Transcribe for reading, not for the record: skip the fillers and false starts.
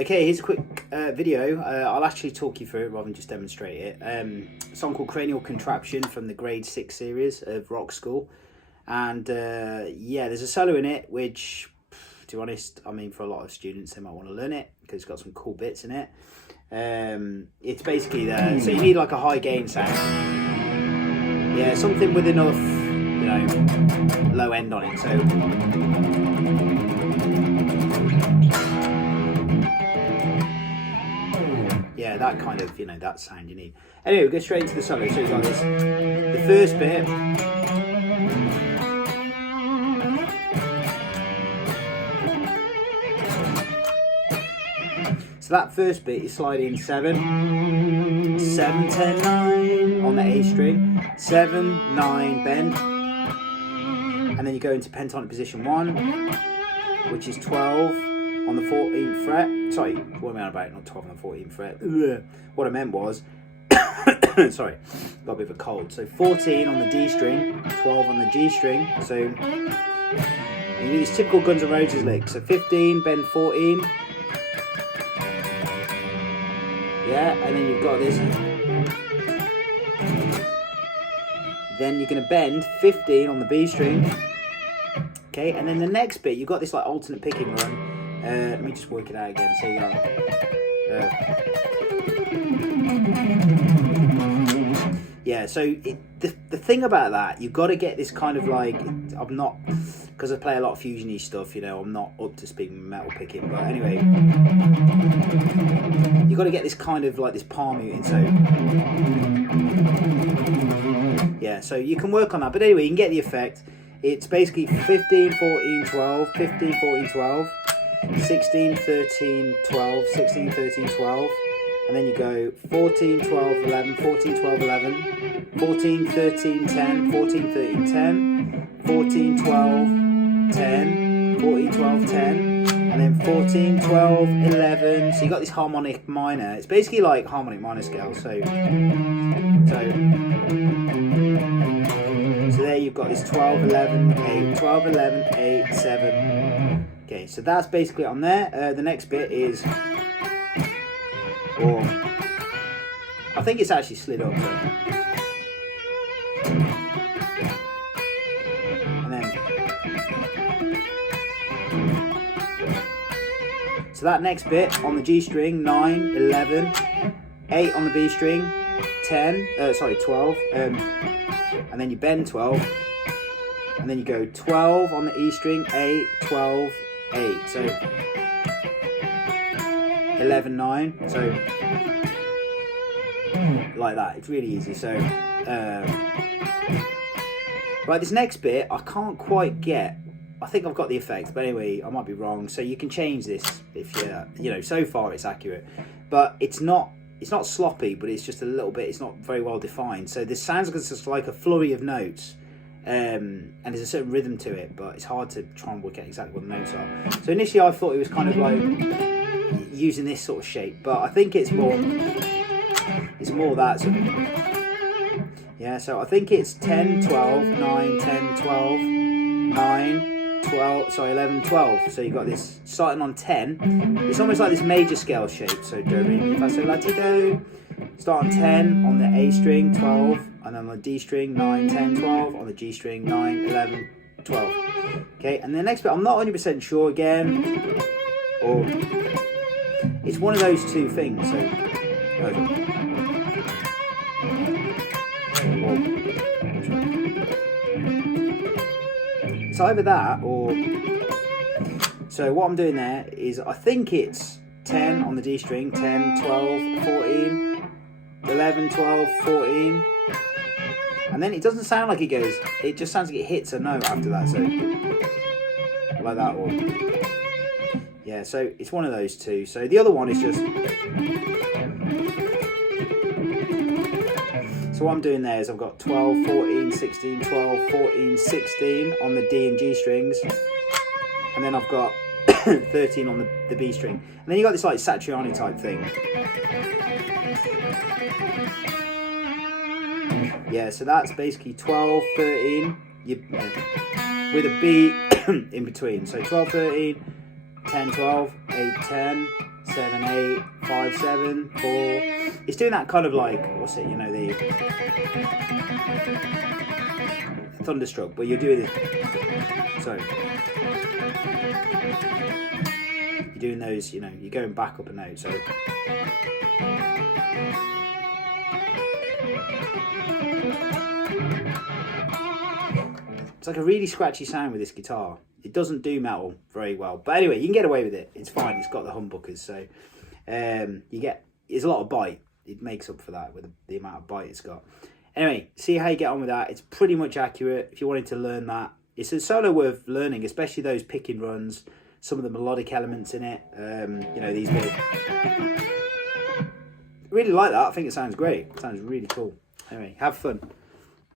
Okay, here's a quick video. I'll actually talk you through it rather than just demonstrate it. A song called Cranial Contraption from the grade 6 series of Rockschool. And yeah, there's a solo in it, which, to be honest, I mean, for a lot of students, they might want to learn it because it's got some cool bits in it. It's basically there, so you need like a high gain sound. Yeah, something with enough, you know, low end on it. So yeah, that kind of, you know, that sound you need. Anyway, we'll go straight into the solo. So it's like this. The first bit. So that first bit, you slide in 7, 7, 10, 9 on the A string, 7, 9, bend, and then you go into pentatonic position 1, which is 12 on the 14th fret. Sorry, what am I on about? Not 12 on the 14th fret. Ugh. What I meant was, sorry, got a bit of a cold. So 14 on the D string, 12 on the G string. So you do this typical Guns N' Roses lick. So 15, bend 14. Yeah, and then you've got this. Then you're going to bend 15 on the B string. Okay, and then the next bit, you've got this like alternate picking run. Let me just work it out again. So you go. Yeah, so the thing about that, you've got to get this kind of like, I'm not, because I play a lot of fusion-y stuff, you know, I'm not up to speed with metal picking, but anyway, you've got to get this kind of like this palm muting, so yeah, so you can work on that, but anyway, you can get the effect. It's basically 15, 14, 12, 15, 14, 12, 16, 13, 12, 16, 13, 12, and then you go 14, 12, 11, 14, 12, 11, 14, 13, 10, 14, 13, 10, 14, 12, 10, 14, 12, 10, and then 14, 12, 11. So you got this harmonic minor. It's basically like harmonic minor scale. So there you've got this 12, 11, 8, 12, 11, 8, 7. Okay, so that's basically on there. The next bit is, or I think it's actually slid up. And then, so that next bit on the G string, 9, 11, 8 on the B string, 10, 12, and then you bend 12, and then you go 12 on the E string, 8, 12, 8, so 11, 9, so like that. It's really easy. So right, this next bit I can't quite get. I think I've got the effects, but anyway, I might be wrong, so you can change this if you know, so far it's accurate, but it's not sloppy, but it's just a little bit, it's not very well defined. So this sounds just like a flurry of notes, and there's a certain rhythm to it, but it's hard to try and work out exactly what the notes are. So initially I thought it was kind of like using this sort of shape, but I think it's more that sort of, yeah, so I think it's 10, 12, 9, 10, 12, 9, 12, sorry, 11, 12. So you've got this starting on 10. It's almost like this major scale shape. So do, re, mi, fa, sol, la, ti, do. Start on 10 on the A string, 12, and then on the D string, 9, 10, 12, on the G string, 9, 11, 12. Okay, and the next bit, I'm not 100% sure again, or it's one of those two things. So it's either that or, so what I'm doing there is I think it's 10 on the D string, 10, 12, 14, 11, 12, 14, and then it doesn't sound like it goes, it just sounds like it hits a note after that, so like that, or yeah, so it's one of those two. So the other one is just, so what I'm doing there is I've got 12, 14, 16, 12, 14, 16 on the D and G strings, and then I've got 13 on the B string, and then you got this like Satriani type thing. Yeah, so that's basically 12, 13, with a B in between. So 12, 13, 10, 12, 8, 10, 7 8 5 7 4. It's doing that kind of like, what's it? You know, the thunderstruck, but you're doing it. Sorry. You're doing those. You know, you're going back up a note. So. It's like a really scratchy sound with this guitar. It doesn't do metal very well, but anyway, you can get away with it. It's fine. It's got the humbuckers, so there's a lot of bite. It makes up for that with the amount of bite it's got. Anyway, see how you get on with that. It's pretty much accurate. If you wanted to learn that, it's a solo worth learning, especially those picking runs. Some of the melodic elements in it. You know, these bits. Really like that. I think it sounds great. It sounds really cool. Anyway, have fun.